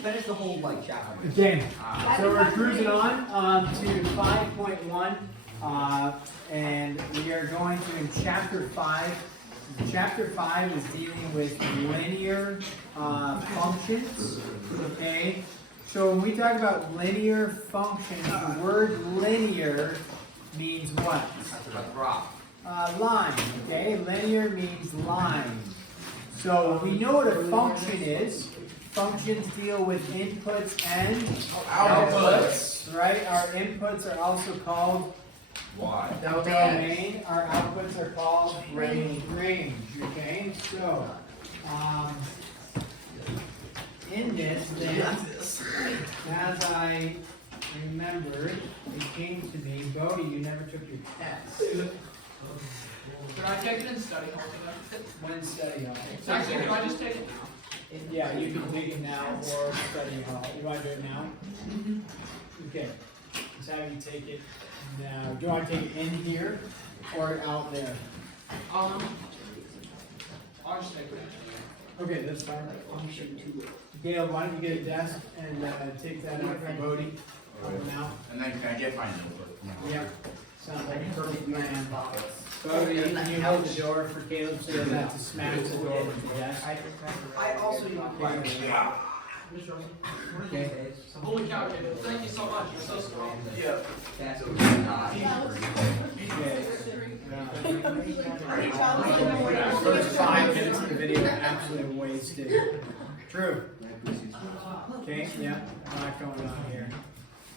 finish the whole like chapter. Okay, so we're cruising on to 5.1, and we are going to in chapter 5. Chapter 5 is dealing with linear functions. Okay, so when we talk about linear functions, the word linear means what? Line. Okay, linear means line. So we know what a function is. Functions deal with inputs and outputs, right? Our inputs are also called domain. Our outputs are called range. Okay, so in this, then, as I remembered, it came to me, Bodie, you never took your test. Can I take it in study hall? When study hall? Actually, can I just take it now? Yeah, you can take it now or study hall. You want to do it now? Okay. Just have you take it now. Do you want to take it in here or out there? I'll just take it. Okay, that's fine. Gail, why don't you get a desk and take that out for Bodie? Now. And then can I get my notebook? Yeah. Sounds like a perfect plan. Bodie, can you hold the door for Caleb so he doesn't have to smash the door with the desk? I also use Yeah. Okay. Holy cow, Caleb. Thank you so much. You're so strong. Yeah. That's First 5 minutes of the video are absolutely wasted. True. Okay, yeah, a lot going on here.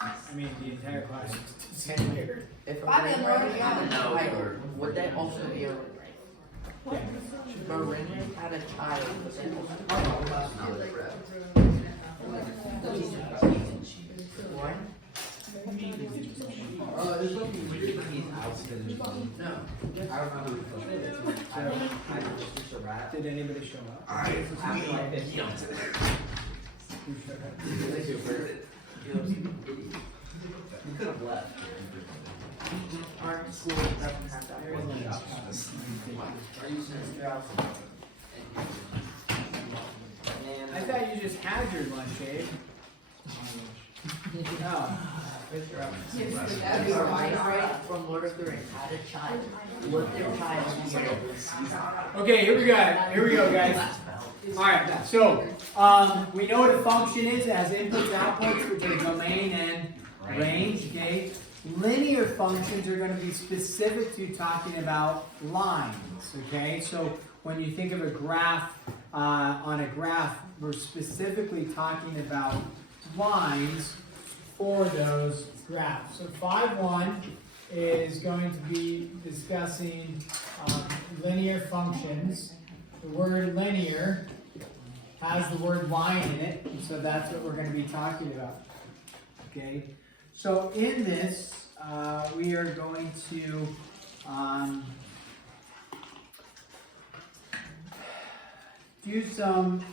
I mean, the entire class is disappeared. If I'm already on a child, would that also be a Marin had a child, would that also what? No. Did anybody show up? Who showed up? You could have left. Our school doesn't have that. I thought you just had your lunch, Abe. No. From Lord of the Rings had a child. Would their child be Okay, here we go, guys. Alright, so we know what a function is. It has inputs and outputs, which are domain and range. Okay. Linear functions are going to be specific to talking about lines. Okay, so when you think of a graph, on a graph, we're specifically talking about lines for those graphs. So 5.1 is going to be discussing linear functions. The word linear has the word line in it, and so that's what we're going to be talking about. Okay, so in this, we are going to do some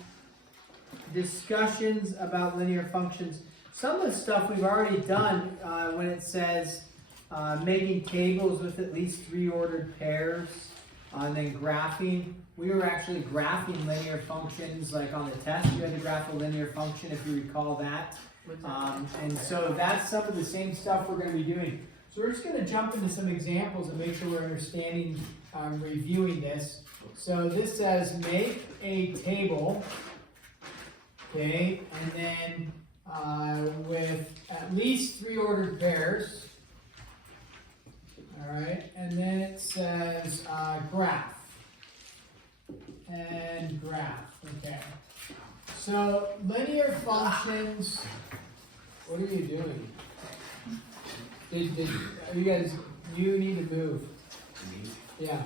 discussions about linear functions. Some of the stuff we've already done when it says making tables with at least 3 ordered pairs, and then graphing. We were actually graphing linear functions, like on the test, you had to graph a linear function if you recall that. And so that's some of the same stuff we're going to be doing. So we're just going to jump into some examples and make sure we're understanding, reviewing this. So this says make a table, okay, and then with at least 3 ordered pairs. All right, and then it says graph and graph. Okay. So linear functions. What are you doing? You guys? You need to move. Yeah.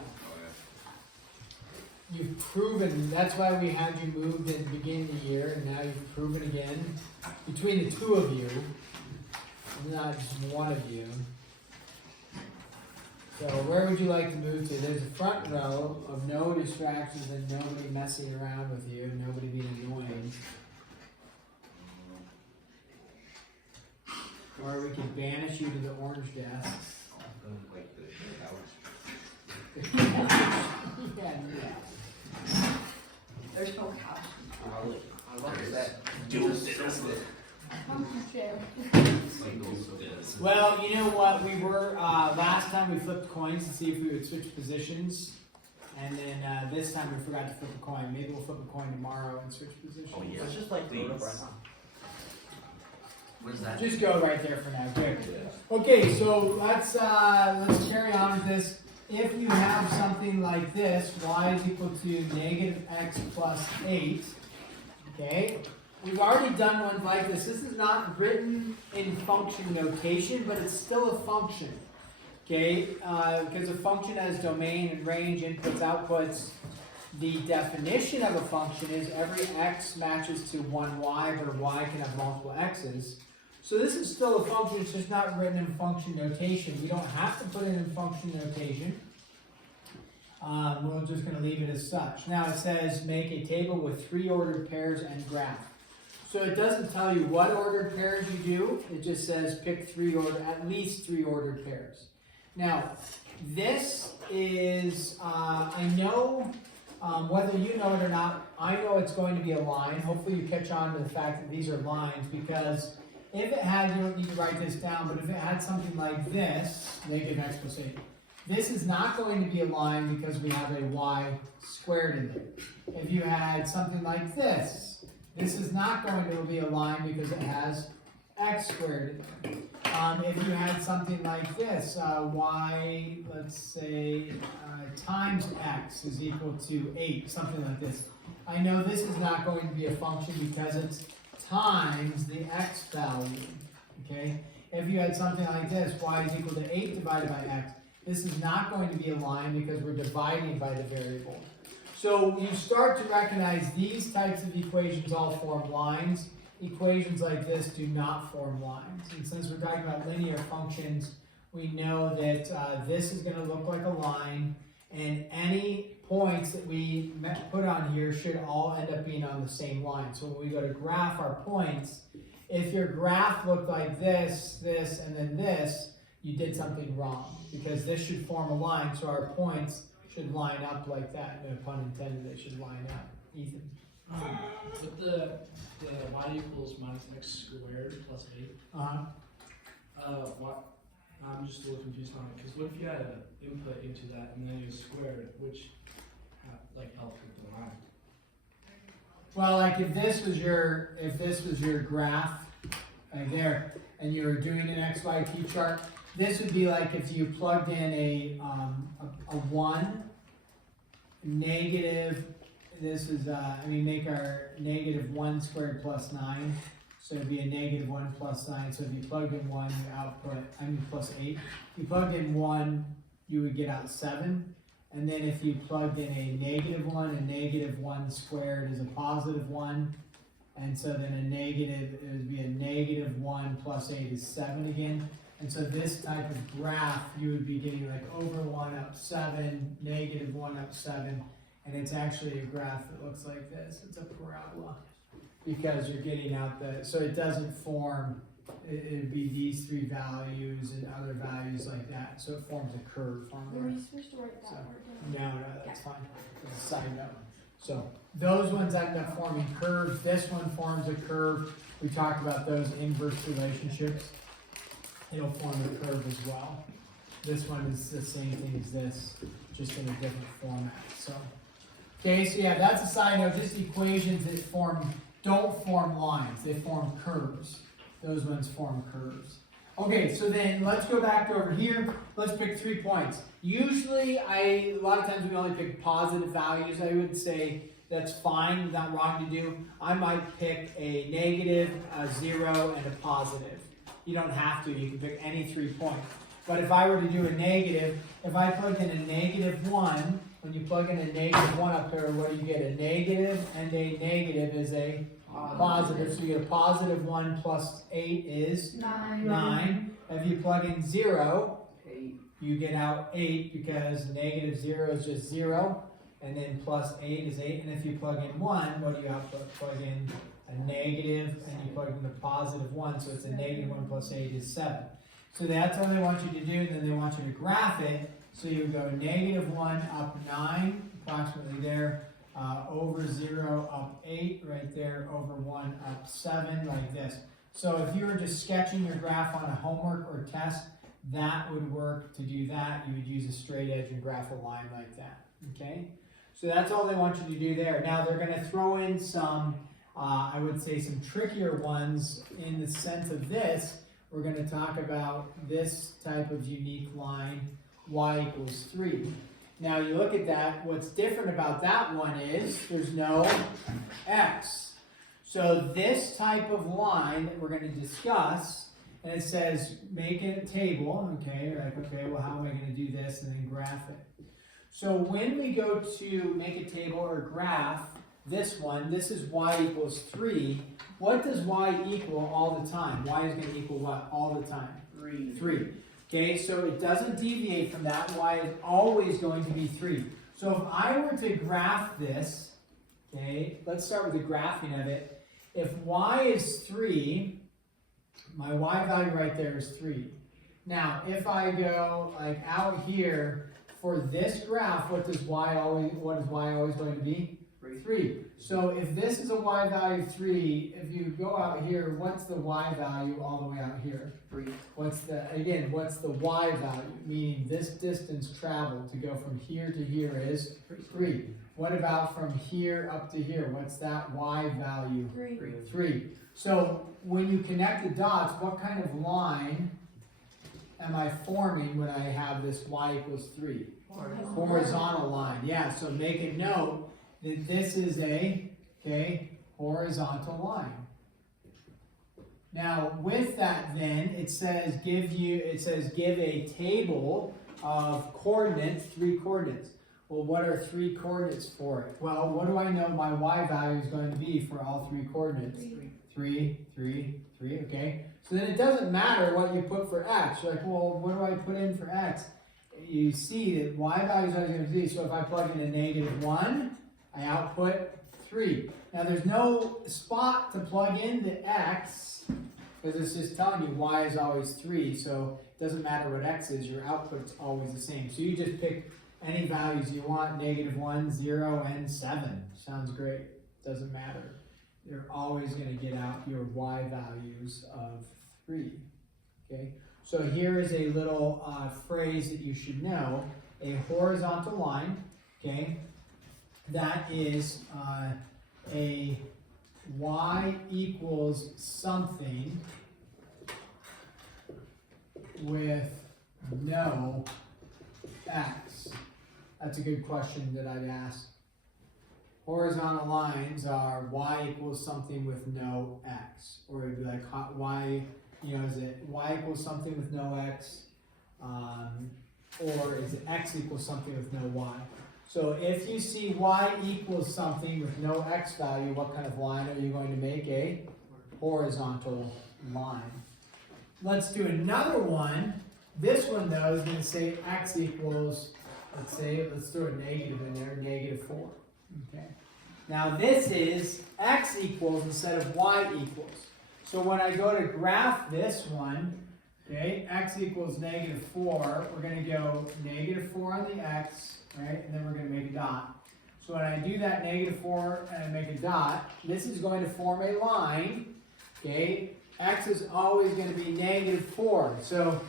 You've proven. That's why we had you moved at the beginning of the year, and now you've proven again between the 2 of you, not just one of you. So where would you like to move to? There's a front row of no distractions and nobody messing around with you, nobody being annoying. Or we can banish you to the orange desk. There's no couch. Do this. Well, you know what, we were, last time we flipped coins to see if we would switch positions. And then, this time we forgot to flip a coin. Maybe we'll flip a coin tomorrow and switch positions. Oh, yeah. Let's just like throw it up right now. What is that? Just go right there for now, good. Okay, so let's carry on with this. If you have something like this, y is equal to negative x plus 8, okay? We've already done one like this. This is not written in function notation, but it's still a function, okay? Because a function has domain and range, inputs, outputs. The definition of a function is every x matches to one y, but a y can have multiple x's. So this is still a function, it's just not written in function notation. We don't have to put it in function notation. We're just going to leave it as such. Now it says make a table with 3 ordered pairs and graph. So it doesn't tell you what ordered pairs you do, it just says pick at least 3 ordered pairs. Now, this is, I know, whether you know it or not, I know it's going to be a line. Hopefully you catch on to the fact that these are lines, because if it had, you don't need to write this down, but if it had something like this, negative x plus 8, this is not going to be a line because we have a y squared in there. If you had something like this, this is not going to be a line because it has x squared in there. If you had something like this, y, let's say, times x is equal to 8, something like this. I know this is not going to be a function because it's times the x value, okay? If you had something like this, y is equal to 8 divided by x, this is not going to be a line because we're dividing by the variable. So you start to recognize these types of equations all form lines. Equations like this do not form lines. And since we're talking about linear functions, we know that this is going to look like a line, and any points that we put on here should all end up being on the same line. So when we go to graph our points, if your graph looked like this, this, and then this, you did something wrong, because this should form a line, so our points should line up like that. No pun intended, they should line up. Ethan? With the y equals minus x squared plus 8, what, I'm just a little confused on it, because what if you had an input into that and then you squared it, which helped with the line? Well, like if this was your graph right there, and you were doing an XYT chart, this would be like if you plugged in a 1, negative, this is, make our negative 1 squared plus 9, so it'd be a negative 1 plus 9, so if you plugged in 1, you output, plus 8. If you plugged in 1, you would get out 7, and then if you plugged in a negative 1, a negative 1 squared is a positive 1, and so then it would be a negative 1 plus 8 is 7 again. And so this type of graph, you would be getting like over 1 up 7, negative 1 up 7, and it's actually a graph that looks like this. It's a parabola, because you're getting out so it doesn't form, it'd be these 3 values and other values like that. So it forms a curve on there. Were you supposed to write that word down? No, that's fine. It's a side note. So those ones end up forming curves. This one forms a curve. We talked about those inverse relationships. It'll form a curve as well. This one is the same thing as this, just in a different format. So, okay, so yeah, that's a side note. Just equations that don't form lines. They form curves. Those ones form curves. Okay, so then let's go back to over here. Let's pick 3 points. Usually, a lot of times we only pick positive values. I would say that's fine, not wrong to do. I might pick a negative, a 0, and a positive. You don't have to, you can pick any 3 points. But if I were to do a negative, if I plugged in a negative 1, when you plug in a negative 1 up there, what do you get? A negative and a negative is a positive. So you get a positive 1 plus 8 is 9. If you plug in 0, you get out 8, because negative 0 is just 0. And then plus 8 is 8. And if you plug in 1, what do you output? Plug in a negative, and you plug in the positive 1, so it's a negative 1 plus 8 is 7. So that's what they want you to do, and then they want you to graph it. So you go negative 1 up 9, approximately there, over 0 up 8 right there, over 1 up 7 like this. So if you were just sketching your graph on a homework or test, that would work to do that. You would use a straight edge and graph a line like that, okay? So that's all they want you to do there. Now they're gonna throw in some, I would say some trickier ones in the sense of this. We're gonna talk about this type of unique line, y equals 3. Now you look at that, what's different about that one is there's no x. So this type of line that we're going to discuss, and it says make a table, okay, you're like, okay, well how am I going to do this, and then graph it. So when we go to make a table or graph this one, this is y equals 3. What does y equal all the time? Y is going to equal what all the time? 3. Okay, so it doesn't deviate from that. Y is always going to be 3. So if I were to graph this, okay, let's start with the graphing of it. If y is 3, my y value right there is 3. Now, if I go like out here for this graph, what is y always going to be? 3. So if this is a y value of 3, if you go out here, what's the y value all the way out here? 3. What's the y value? Meaning this distance traveled to go from here to here is 3. What about from here up to here? What's that y value? 3. So when you connect the dots, what kind of line am I forming when I have this y equals 3? Horizontal line. Yeah, so make a note that this is a horizontal line. Now with that then, it says give a table of coordinates, 3 coordinates. Well, what are 3 coordinates for it? Well, what do I know my y value is going to be for all 3 coordinates? 3, 3, 3, okay? So then it doesn't matter what you put for x. You're like, well, what do I put in for x? You see that y value is always going to be, so if I plug in a -1, I output 3. Now there's no spot to plug in the x, because it's just telling you y is always 3, so it doesn't matter what x is, your output's always the same. So you just pick any values you want, -1, 0, and 7. Sounds great. Doesn't matter. You're always going to get out your y values of 3. Okay? So here is a little phrase that you should know. A horizontal line, okay? That is a y equals something with no x. That's a good question that I'd ask. Horizontal lines are y equals something with no x. Or it'd be like y, is it y equals something with no x? Or is it x equals something with no y? So if you see y equals something with no x value, what kind of line are you going to make? A horizontal line. Let's do another one. This one though is going to say x equals, let's throw a negative in there, -4. Okay. Now this is x equals instead of y equals. So when I go to graph this one, okay, x equals -4, we're going to go -4 on the x, right, and then we're going to make a dot. So when I do that -4 and I make a dot, this is going to form a line, okay, x is always going to be -4. So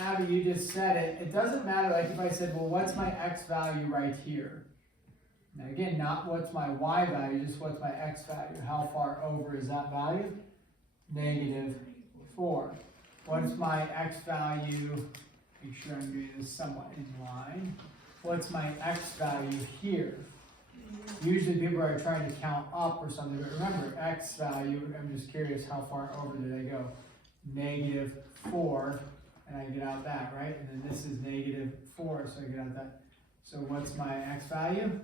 Abby, you just said it. It doesn't matter, like if I said, well, what's my x value right here? Now again, not what's my y value, just what's my x value. How far over is that value? -4. What's my x value? Make sure I'm doing this somewhat in line. What's my x value here? Usually people are trying to count up or something, but remember, x value, I'm just curious how far over did I go? -4, and I get out that, right? And then this is -4, so I get out that. So what's my x value?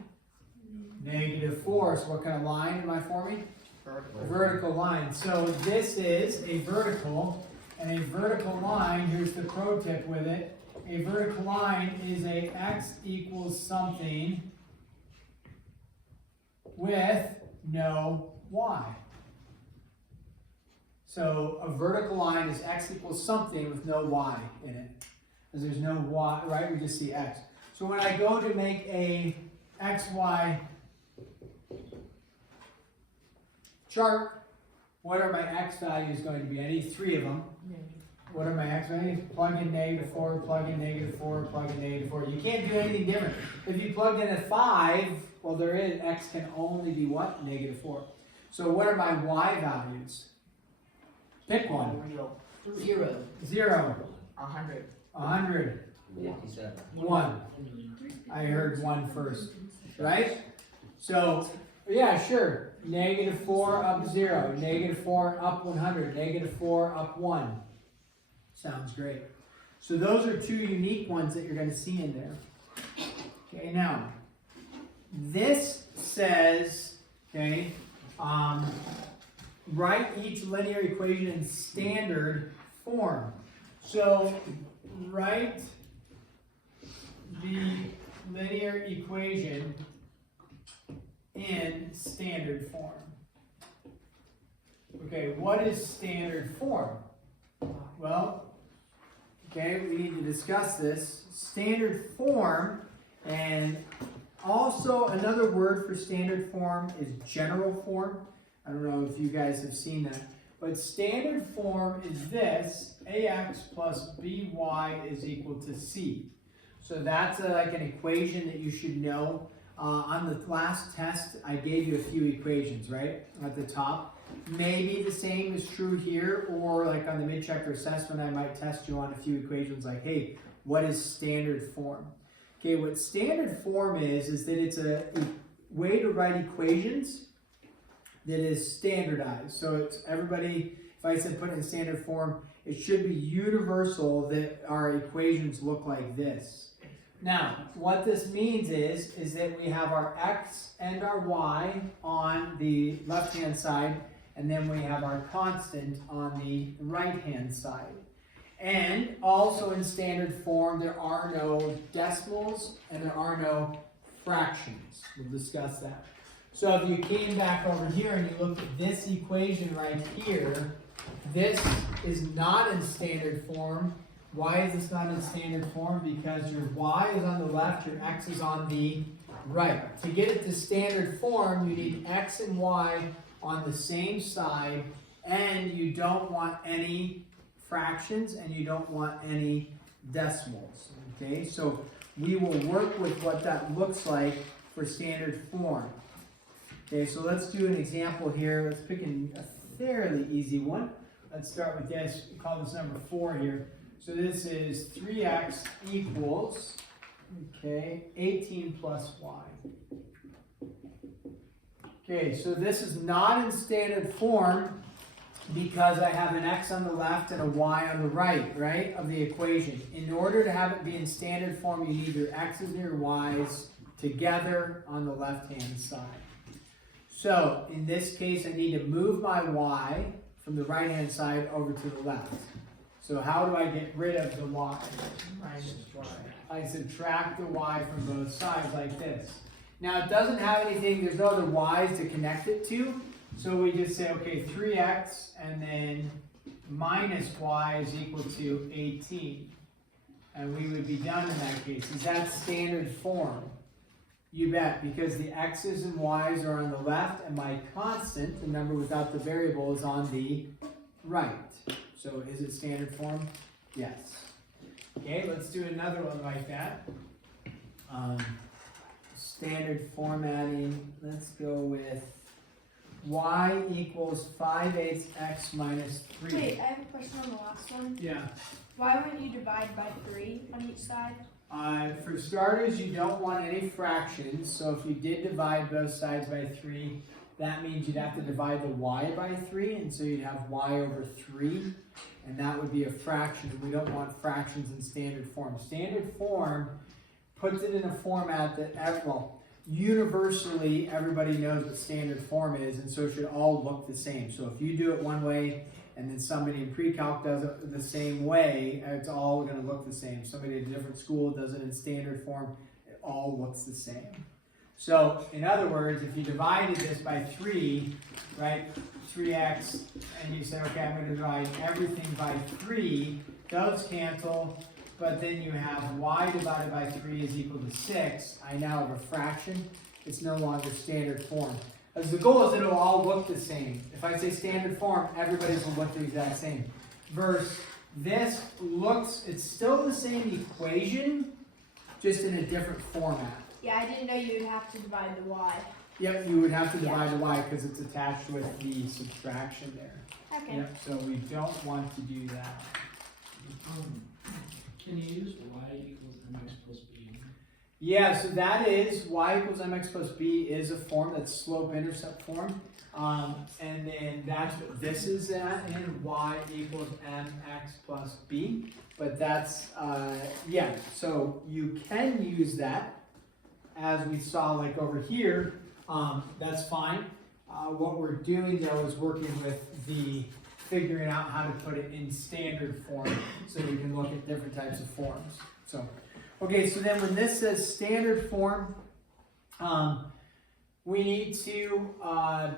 -4, so what kind of line am I forming? A vertical line. So this is a vertical, and a vertical line, here's the pro tip with it, a vertical line is a x equals something with no y. So a vertical line is x equals something with no y in it. Because there's no y, right? We just see x. So when I go to make a xy chart, what are my x values going to be? I need 3 of them. What are my x values? Plug in -4, plug in -4, plug in -4. You can't do anything different. If you plugged in a 5, well, there is, x can only be what? -4. So what are my y values? Pick one. Real. 0. 0, 100. 100, 1. I heard 1 first, right? So, yeah, sure. -4 up 0, -4 up 100, -4 up 1. Sounds great. So those are 2 unique ones that you're going to see in there. Okay, now, this says, okay, write each linear equation in standard form. So, write the linear equation in standard form. Okay, what is standard form? Well, okay, we need to discuss this. Standard form, and also another word for standard form is general form. I don't know if you guys have seen that. But standard form is this: ax plus by is equal to c. So that's like an equation that you should know. On the last test, I gave you a few equations, right, at the top. Maybe the same is true here, or like on the mid-checker assessment, I might test you on a few equations like, hey, what is standard form? Okay, what standard form is that it's a way to write equations that is standardized. So it's everybody, if I said put it in standard form, it should be universal that our equations look like this. Now, what this means is that we have our x and our y on the left-hand side, and then we have our constant on the right-hand side. And also in standard form, there are no decimals and there are no fractions. We'll discuss that. So if you came back over here and you look at this equation right here, this is not in standard form. Why is this not in standard form? Because your y is on the left, your x is on the right. To get it to standard form, you need x and y on the same side, and you don't want any fractions and you don't want any decimals. Okay, so we will work with what that looks like for standard form. Okay, so let's do an example here. Let's pick a fairly easy one. Let's start with this. We call this number 4 here. So this is 3x equals, okay, 18 plus y. Okay, so this is not in standard form because I have an x on the left and a y on the right, of the equation. In order to have it be in standard form, you need your x's and your y's together on the left-hand side. So, in this case, I need to move my y from the right-hand side over to the left. So how do I get rid of the y? Minus y. I subtract the y from both sides like this. Now it doesn't have anything, there's no other y's to connect it to. So we just say, okay, 3x and then minus y is equal to 18. And we would be done in that case. Is that standard form? You bet, because the x's and y's are on the left and my constant, the number without the variable, is on the right. So is it standard form? Yes. Okay, let's do another one like that. Standard formatting, let's go with y equals 5/8 x minus 3. Wait, I have a question on the last one. Yeah. Why wouldn't you divide by 3 on each side? For starters, you don't want any fractions. So if you did divide both sides by 3, that means you'd have to divide the y by 3. And so you'd have y over 3. And that would be a fraction. We don't want fractions in standard form. Standard form puts it in a format that, well, universally everybody knows what standard form is, and so it should all look the same. So if you do it one way and then somebody in pre-calc does it the same way, it's all going to look the same. Somebody at a different school does it in standard form, it all looks the same. So in other words, if you divided this by 3, right, 3x, and you say, okay, I'm going to divide everything by 3, those cancel, but then you have y divided by 3 is equal to 6. I now have a fraction. It's no longer standard form. As the goal is it'll all look the same. If I say standard form, everybody's will look the exact same. Versus this looks, it's still the same equation, just in a different format. Yeah, I didn't know you would have to divide the y. Yep, you would have to divide the y because it's attached with the subtraction there. Okay. Yep, so we don't want to do that. Can you use y equals mx plus b? Yeah, so that is y equals mx plus b is a form, that's slope-intercept form. And then that's what this is at, and y equals mx plus b. But that's, yeah, so you can use that, as we saw like over here, that's fine. What we're doing though is working with the figuring out how to put it in standard form so we can look at different types of forms. So, okay, so then when this says standard form, we need to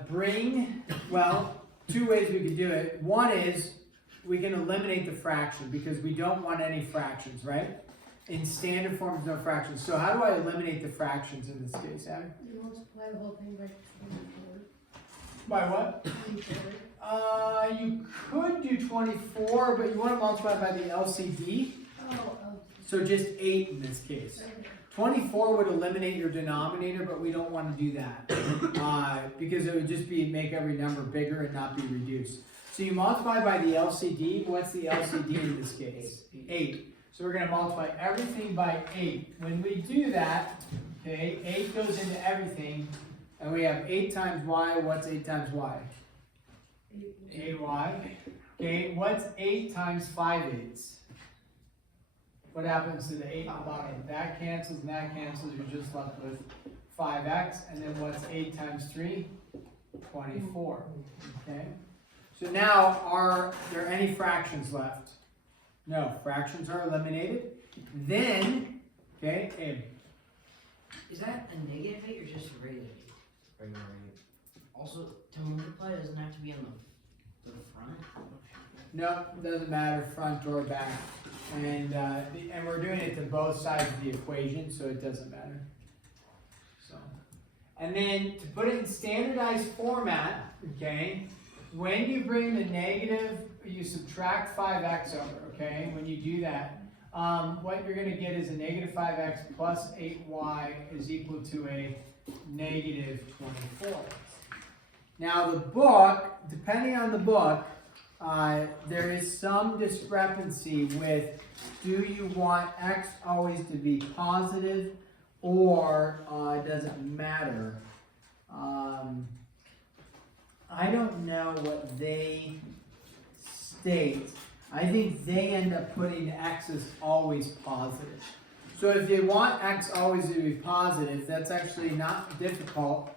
bring, well, two ways we could do it. One is we can eliminate the fraction because we don't want any fractions, right? In standard form, there's no fractions. So how do I eliminate the fractions in this case, Abby? You multiply the whole thing by 24. By what? 24. You could do 24, but you want to multiply by the LCD. Oh, So just 8 in this case. 24 would eliminate your denominator, but we don't want to do that. Because it would just be make every number bigger and not be reduced. So you multiply by the LCD. What's the LCD in this case? 8. So we're going to multiply everything by 8. When we do that, okay, 8 goes into everything, and we have 8 times y. What's 8 times y? 8y. Okay, what's 8 times 5/8? What happens to the 8 at the bottom? That cancels and that cancels. You're just left with 5x. And then what's 8 times 3? 24. Okay. So now, are there any fractions left? No, fractions are eliminated. Then, okay, Abe. Is that a negative 8 or just a regular 8? Regular 8. Also, to multiply doesn't have to be on the front. No, it doesn't matter, front or back. And we're doing it to both sides of the equation, so it doesn't matter. So, and then to put it in standardized format, okay, when you bring the negative, you subtract 5x over, okay? When you do that, what you're going to get is a negative 5x plus 8y is equal to a negative 24. Now the book, depending on the book, there is some discrepancy with, do you want x always to be positive or does it matter? I don't know what they state. I think they end up putting x as always positive. So if they want x always to be positive, that's actually not difficult.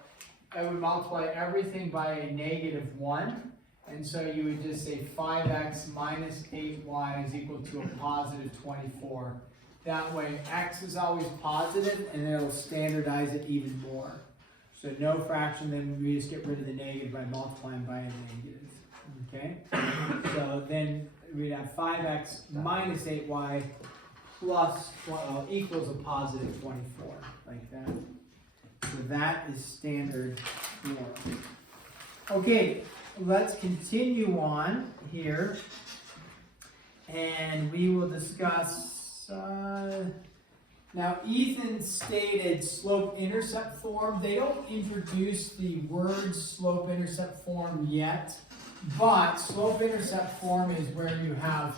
I would multiply everything by a negative 1. And so you would just say 5x minus 8y is equal to a positive 24. That way x is always positive and it'll standardize it even more. So no fraction, then we just get rid of the negative by multiplying by a negative. Okay? So then we'd have 5x minus 8y plus, well, equals a positive 24, like that. So that is standard form. Okay, let's continue on here. And we will discuss, now Ethan stated slope-intercept form. They don't introduce the word slope-intercept form yet, but slope-intercept form is where you have,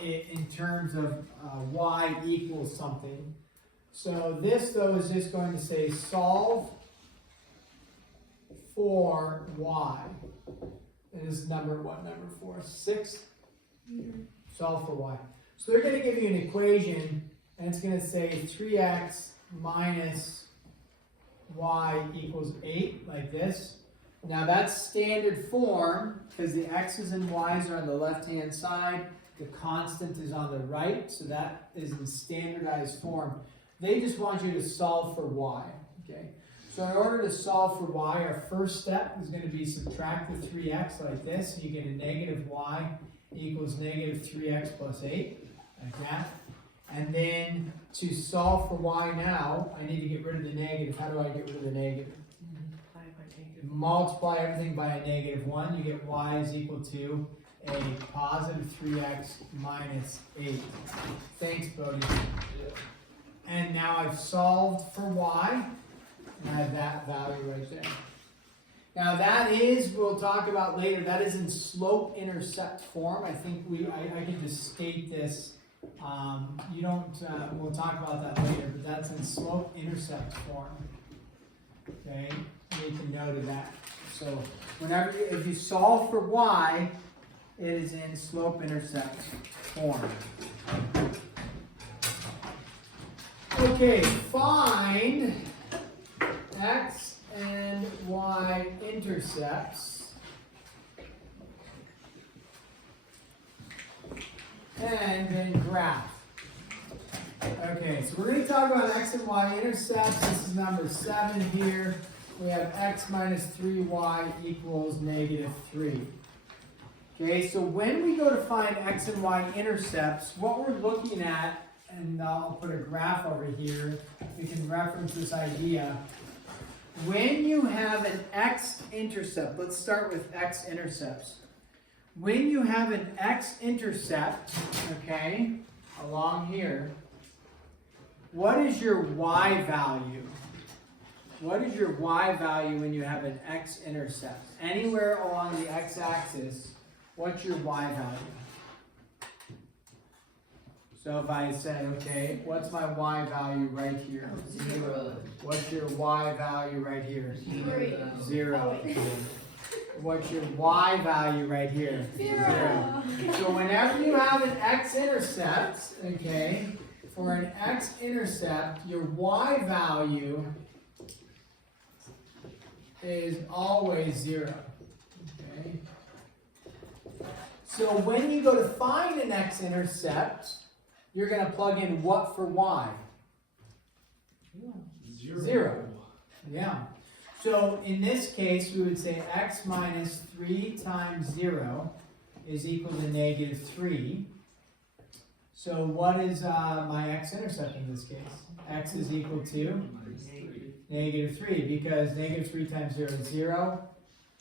in terms of y equals something. So this though is just going to say solve for y. And this is number, what number for us? 6? Solve for y. So they're going to give you an equation, and it's going to say 3x minus y equals 8, like this. Now that's standard form, because the x's and y's are on the left-hand side, the constant is on the right, so that is in standardized form. They just want you to solve for y, okay? So in order to solve for y, our first step is going to be subtract the 3x like this, and you get a negative y equals negative 3x plus 8, like that. And then to solve for y now, I need to get rid of the negative. How do I get rid of the negative? multiply everything by a -1, you get y is equal to a positive 3x minus 8. Thanks, Bodhi. And now I've solved for y, and I have that value right there. Now that is, we'll talk about later, that is in slope-intercept form. I think I can just state this. You don't, we'll talk about that later, but that's in slope-intercept form. Okay, make a note of that. So whenever, if you solve for y, it is in slope-intercept form. Okay, find x and y intercepts and then graph. Okay, so we're going to talk about x and y intercepts. This is number 7 here. We have x minus 3y equals -3. Okay, so when we go to find x and y intercepts, what we're looking at, and I'll put a graph over here, we can reference this idea. When you have an x-intercept, let's start with x-intercepts. When you have an x-intercept, okay, along here, what is your y value? What is your y value when you have an x-intercept? Anywhere along the x-axis, what's your y value? So if I said, okay, what's my y value right here? 0. What's your y value right here? 3. 0. What's your y value right here? 0. So whenever you have an x-intercept, okay, for an x-intercept, your y value is always 0. Okay. So when you go to find an x-intercept, you're going to plug in what for y? 0. Yeah. So in this case, we would say x minus 3 times 0 is equal to -3. So what is my x-intercept in this case? X is equal to -3, because -3 times 0 is 0.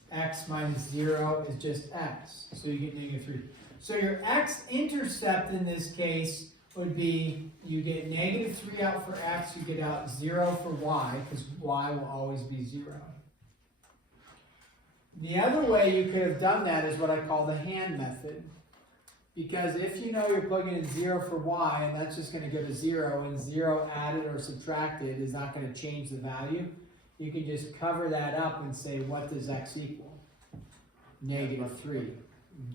X minus 0 is just x. So you get -3. So your x-intercept in this case would be, you get -3 out for x, you get out 0 for y, because y will always be 0. The other way you could have done that is what I call the hand method. Because if you know you're plugging in 0 for y, and that's just going to go to 0, and 0 added or subtracted is not going to change the value, you can just cover that up and say, what does x equal? -3.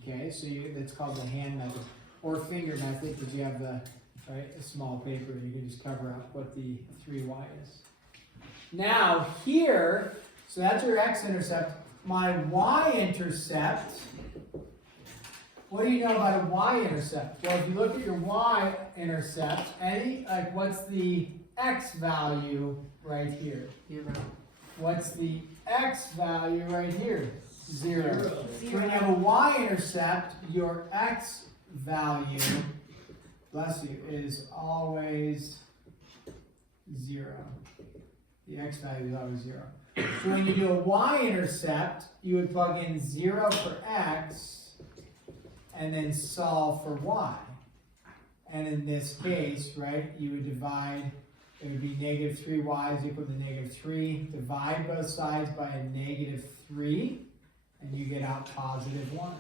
Okay, so that's called the hand method. Or finger method, because you have a small paper, you can just cover up what the 3y is. Now here, so that's your x-intercept. My y-intercept, what do you know about a y-intercept? Well, if you look at your y-intercept, what's the x value right here? 0. What's the x value right here? 0. So when you have a y-intercept, your x value, bless you, is always 0. The x value is always 0. So when you do a y-intercept, you would plug in 0 for x and then solve for y. And in this case, right, you would divide, it would be -3y is equal to -3. Divide both sides by a -3, and you get out +1.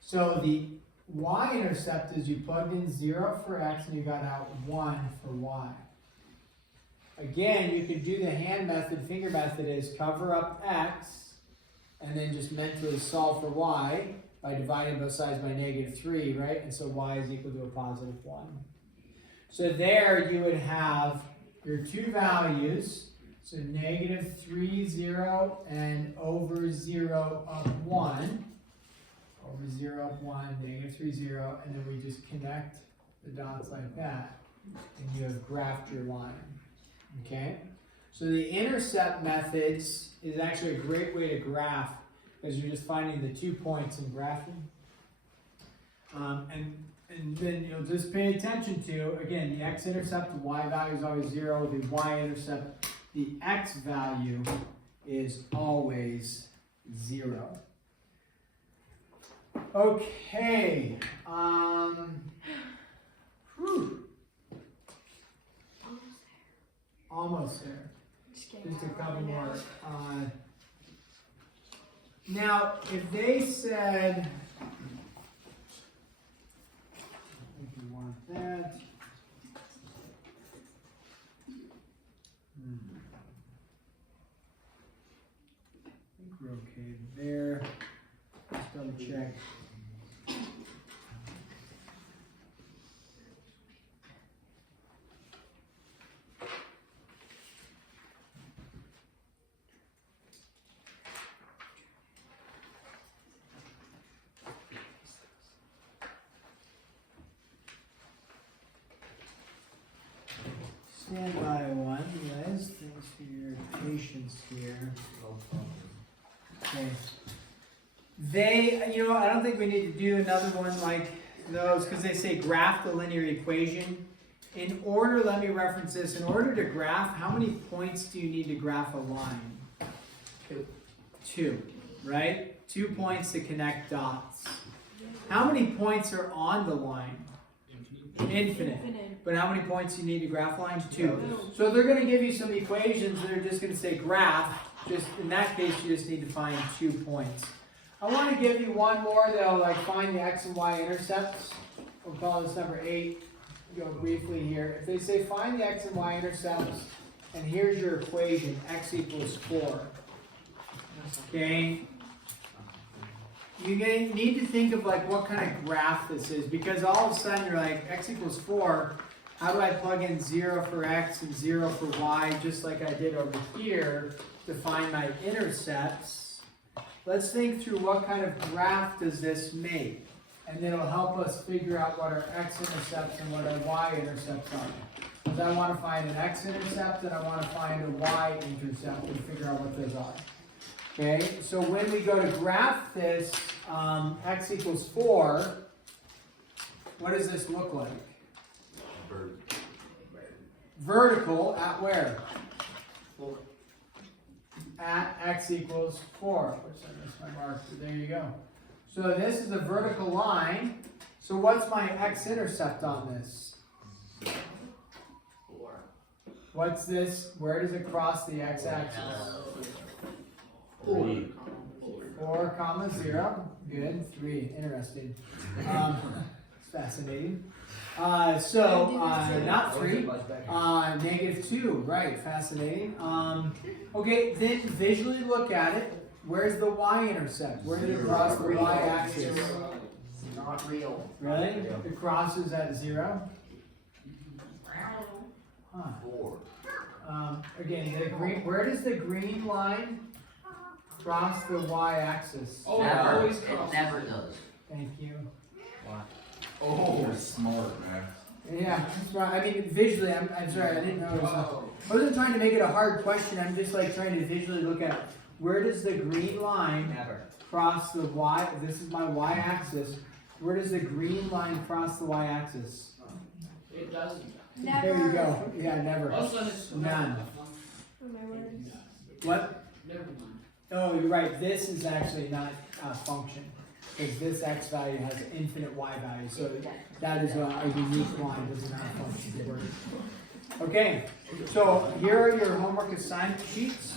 So the y-intercept is you plugged in 0 for x and you got out 1 for y. Again, you could do the hand method, finger method is cover up x and then just mentally solve for y by dividing both sides by -3, right? And so y is equal to a +1. So there you would have your two values. So -3, 0, and over 0 up 1. Over 0 up 1, -3, 0, and then we just connect the dots like that, and you have graphed your line. Okay? So the intercept methods is actually a great way to graph, because you're just finding the 2 points and graphing. And then you'll just pay attention to, again, the x-intercept, the y value is always 0, the y-intercept, the x value is always 0. Okay. Whew. Almost there. Just a couple more. Now, if they said, if you want that. I think we're okay there. Just double check. Stand by one, Liz. Thanks for your patience here. Okay. I don't think we need to do another one like those because they say graph the linear equation. In order, let me reference this. In order to graph, how many points do you need to graph a line? 2, right? 2 points to connect dots. How many points are on the line? Infinite. But how many points do you need to graph lines? 2. So they're going to give you some equations that are just going to say graph. Just in that case, you just need to find 2 points. I want to give you one more that'll like find the x and y intercepts. We'll call this number 8. Go briefly here. If they say find the x and y intercepts, and here's your equation, x equals 4. Okay. You need to think of like what kind of graph this is, because all of a sudden you're like x equals 4. How do I plug in 0 for x and 0 for y, just like I did over here, to find my intercepts? Let's think through what kind of graph does this make, and then it'll help us figure out what our x-intercepts and what our y-intercepts are. Because I want to find an x-intercept and I want to find a y-intercept and figure out what those are. Okay, so when we go to graph this, x equals 4, what does this look like? Vertical at where? 4. At x equals 4. Where's I missed my mark? There you go. So this is a vertical line. So what's my x-intercept on this? 4. What's this? Where does it cross the x-axis? 4. 4 comma 0. Good. 3. Interesting. It's fascinating. Not 3. -2. Right. Fascinating. Okay. Then visually look at it. Where's the y-intercept? Where did it cross the y-axis? Not real. Really? It crosses at 0? Huh. 4. Again, the green. Where does the green line cross the y-axis? Oh, Never. always It cross. never does. Thank you. Oh, smart, man. Yeah, that's right. I mean, visually, I'm sorry, I didn't know it was. I wasn't trying to make it a hard question. I'm just like trying to visually look at where does the green line Never. cross the y. This is my y-axis. Where does the green line cross the y-axis? It doesn't. Never. There you go. Yeah, never. Also, it's None. Oh, my words. What? Never mind. Oh, you're right. This is actually not a function. Because this x value has infinite y value. So that is a unique line. This is not a function. Okay. So here are your homework assignment sheets.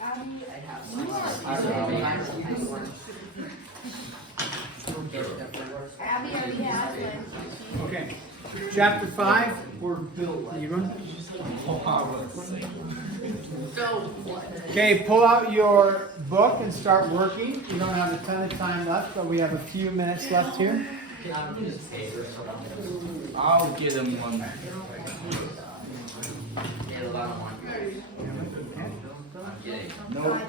Abby already has one. Okay. Chapter 5. We're built. You run? Okay, pull out your book and start working. You don't have a ton of time left, but we have a few minutes left here. I'll give him one. Yeah, Nope.